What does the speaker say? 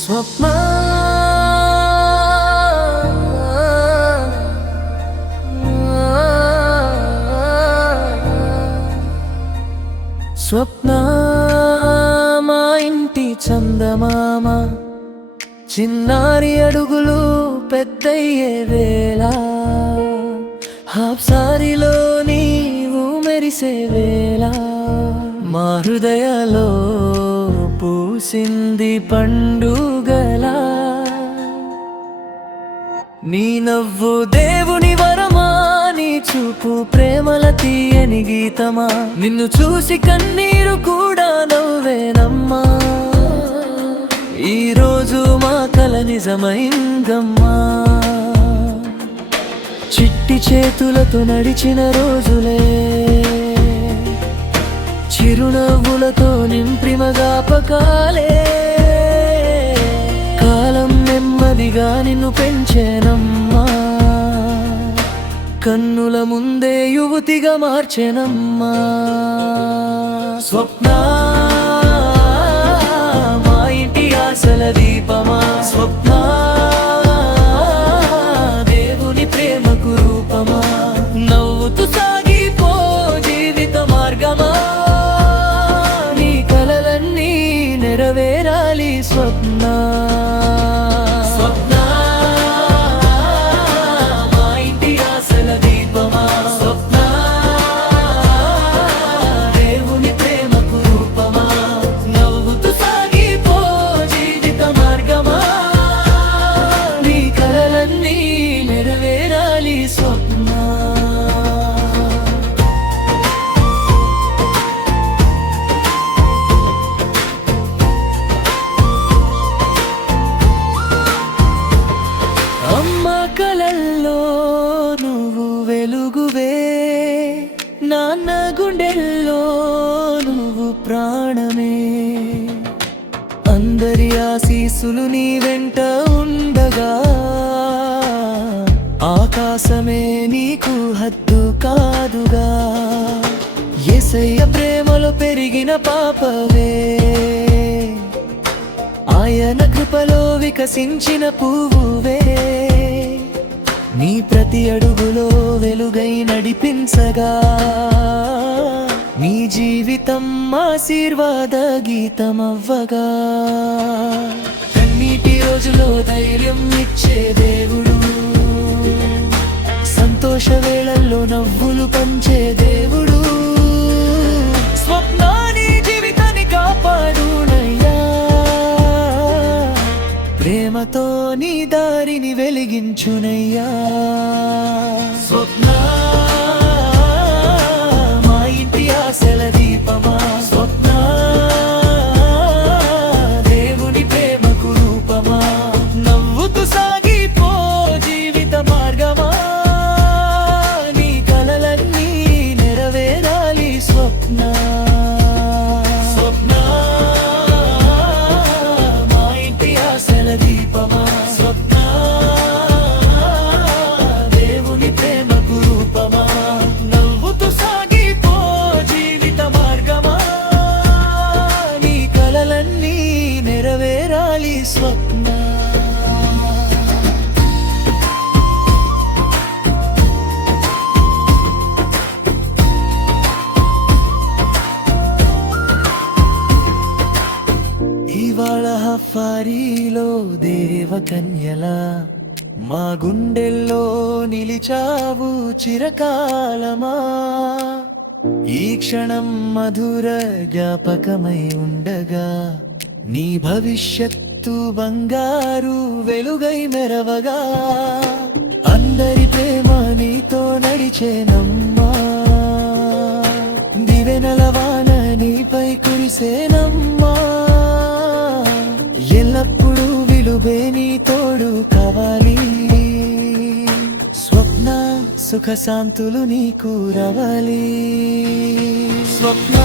స్వప్న స్వప్న మా ఇంటి చందమామ చిన్నారి అడుగులు పెద్దయ్యే వేళ హాప్సారిలో నీవు మెరిసే వేళ మా హృదయలో పూసింది పండుగలా నీ నవ్వు దేవుని వరమా నీ చూపు ప్రేమల తీయని గీతమా నిన్ను చూసి కన్నీరు కూడా నవ్వేనమ్మా ఈ రోజు మా కల నిజమైందమ్మా చిట్టి చేతులతో నడిచిన రోజులే చిరునవ్వులతో నింప్రిమ జ్ఞాపకాలే కాలం నెమ్మదిగా నిన్ను పెంచేనమ్మా కన్నుల ముందే యువతిగా మార్చెనమ్మా స్వప్న మా ఇంటి ఆశల దీపమా స్వప్న దేవుని ప్రేమకు రూపమా నవ్వుతూ సాగిపో జీవిత మార్గమా నెరవేరాలి స్వప్న స్వప్న మా ఇంటి ఆశల దీపమా స్వప్న దేవుని ప్రేమకు రూపమా నవ్వుతూ సాగిపో జీవిత మార్గమా నీ కలలన్నీ నెరవేరాలి స్వప్న కలల్లో నువ్వు వెలుగువే నాన్న గుండెల్లో నువ్వు ప్రాణమే అందరి ఆశీస్సులు నీ వెంట ఉండగా ఆకాశమే నీకు హద్దు కాదుగా యేసయ్య ప్రేమలో పెరిగిన పాపవే ఆయన కృపలో వికసించిన పువ్వువే నీ ప్రతి అడుగులో వెలుగై నడిపించగా నీ జీవితం ఆశీర్వాద గీతమవ్వగా కన్నీటి రోజులో ధైర్యం ఇచ్చే దేవుడు సంతోష వేళల్లో నవ్వులు పంచే దేవుడు స్వప్నాన్ని జీవితాన్ని కాపాడునయ్యా ప్రేమతో నీ దారిని వెలిగించునయ్యా స్వప్న మా ఇంటి ఆశల దీపమా స్వప్న దేవుని ప్రేమకు రూపమా నవ్వుతూ సాగిపో జీవిత మార్గమా నీ కలలన్నీ నెరవేరాలి స్వప్న స్వప్న మా ఇంటి ఆశల దీపమా స్వప్న దేవుని ప్రేమకు రూపమా నవ్వుతూ సాగిపో జీవిత మార్గమా నీ కలలన్నీ నెరవేరాలి స్వప్న ఇవాళ హఫారీలో దేవకన్యలా మా గుండెల్లో నిలిచావు చిరకాలమా ఈ క్షణం మధుర జ్ఞాపకమై ఉండగా నీ భవిష్యత్తు బంగారు వెలుగై మెరవగా అందరి ప్రేమ నీతో నడిచేనమ్మా దివెనల వాన నీపై కురిసేనమ్మా ఎల్లప్పుడూ విలువే నీ తోడు కావాలి స్వప్న సుఖ శాంతులు నీకు రావాలి స్వప్న